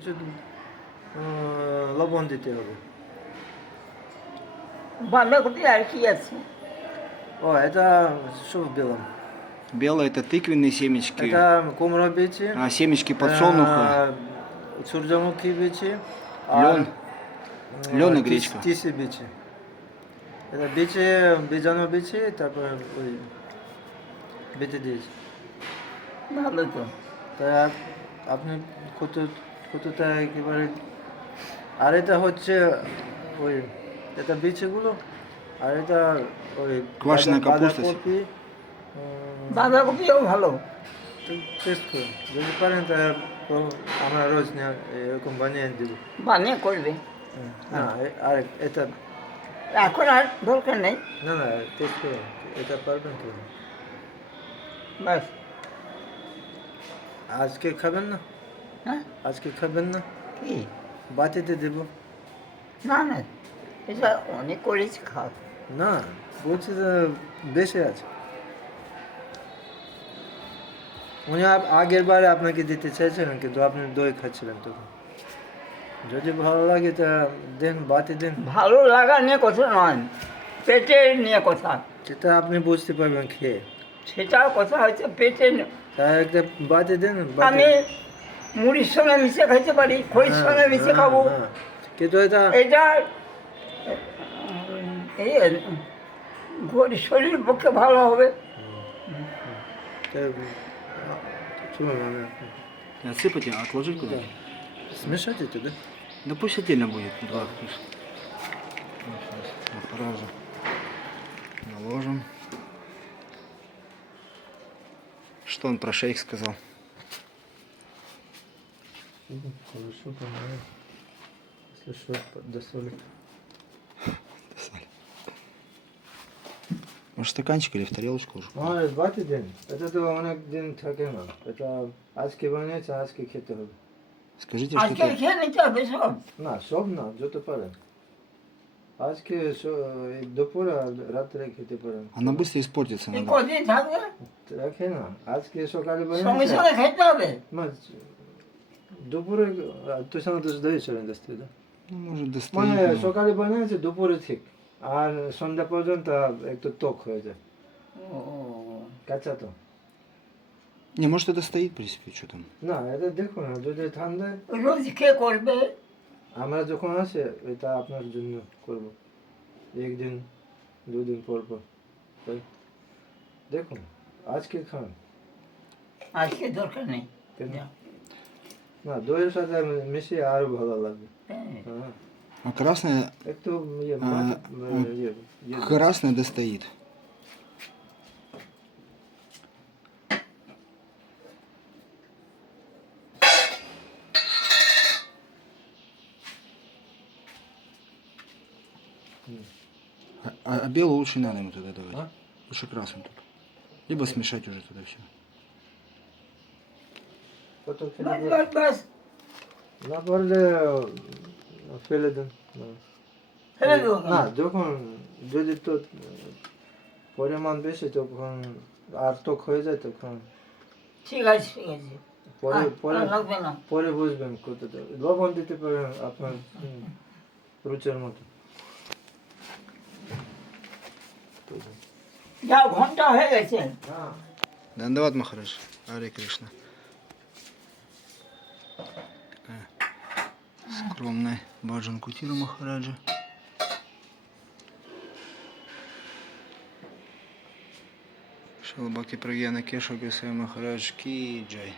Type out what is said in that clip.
কিছু লবণ দিতে হবে। বাঁধাকপি আর কি আছে? О, это что в белом? Белое это тыквенные семечки, Это кумра бичи, семечки подсолнуха, сурджамуки бичи, лен, лен и гречка. тиси бичи। Это бичи, бежано бичи, তারপর ওই বেটে দিয়েছি। ভালো তো। তাই আপনি কত কতটা একেবারে, আর এটা হচ্ছে ওই এটা বিচিগুলো, আর এটা ওই Квашеная капуста. বাঁধাকপি। বাঁধাকপিও ভালো। টেস্ট করুন, যদি পারেন তা আমরা রোজ এরকম বানিয়ে দেবো। বানিয়ে করবে? না, আর এটা এখন আর দরকার নেই। না না, টেস্ট করুন, এটা পারবেন তো? ব্যাস। আজকে খাবেন না? হ্যাঁ, আজকে খাবেন না? কি বাটিতে দেব। না না, এটা অনেক করেছি খাও। না, বলছি যে বেশি আছে। উনি আগের বারে আপনাকে দিতে চাইছিলেন, কিন্তু আপনি দই খাচ্ছিলেন তখন। যদি ভালো লাগে তা দেন, বাটি দেন। ভালো লাগা নিয়ে কথা নয়, পেটের নিয়ে কথা। সেটা আপনি বুঝতে পারবেন খেয়ে। সেটাও কথা হচ্ছে পেটের। তা একটা বাটি দেন। আমি মুড়ির সঙ্গে মিশে খাইতে পারি, খড়ির সঙ্গে মিশে খাবো। কিন্তু এটা এটা এই শরীরের পক্ষে ভালো হবে। Отсыпать, отложить куда? Смешать это, да? Да пусть отдельно будет. Два. Сразу наложим. Что он про шейк сказал? Хорошо, понимаю. Если что, досолить. Может, стаканчик или в тарелочку уже? বাটি দেন, এটা তো অনেক দিন থাকে না। এটা আজকে বানিয়েছে, আজকে খেতে হবে। Скажите, что আজকে это... খেয়ে নিতে হবে সব। না, সব না, যত পারেন। আজকে দুপুরে আর রাত্রে খেতে পারেন। Она быстро испортится. এই Надо. কদিন থাকবে? রাখে না, আজকে সকালে সঙ্গে বানিয়েছে। সঙ্গে খেতে হবে। দুপুরে তুই সঙ্গে তো দই চলেন দেখতে, да? Ну, может, মানে достоит. но- সকালে বানিয়েছে, দুপুরে ঠিক, আর সন্ধ্যা পর্যন্ত একটু টক হয়ে যায়, কাঁচা তো। Не, может, это стоит, в принципе, что там. না, এটা দেখুন না, যদি ঠান্ডায় রোজ খেয়ে করবে। আমরা যখন আসে এটা আপনার জন্য করব, একদিন দুদিন পর পর। তাই দেখুন, আজকে খান। আজকে দরকার নেই। কেন? যা। না, দইয়ের সাথে মিশিয়ে আরো ভালো লাগবে। হ্যাঁ। হ্যাঁ, А красная, একটু красная достоит. А белую лучше не надо ему туда давать. А? Лучше красным тут. Либо смешать уже туда все. কত বাস বাস বাস, না পারলে ফেলে দেন। ফেলে দেবো না, কেন? যখন যদি তো পরিমাণ বেশি, তখন আর টক হয়ে যায়, তখন ঠিক আছে ঠিক আছে, পরে পরে আর লাগবে না। পরে বুঝবেন কতটা লবণ দিতে পারেন আপনার রুচের মতো। যা ঘন্টা হয়ে গেছে। হ্যাঁ, Дандават Махарадж. Аре Кришна. Такая скромная Баджан Кутира Махараджа. Шалабаки Прагьяна Кеша Госвами Махарадж Ки Джай.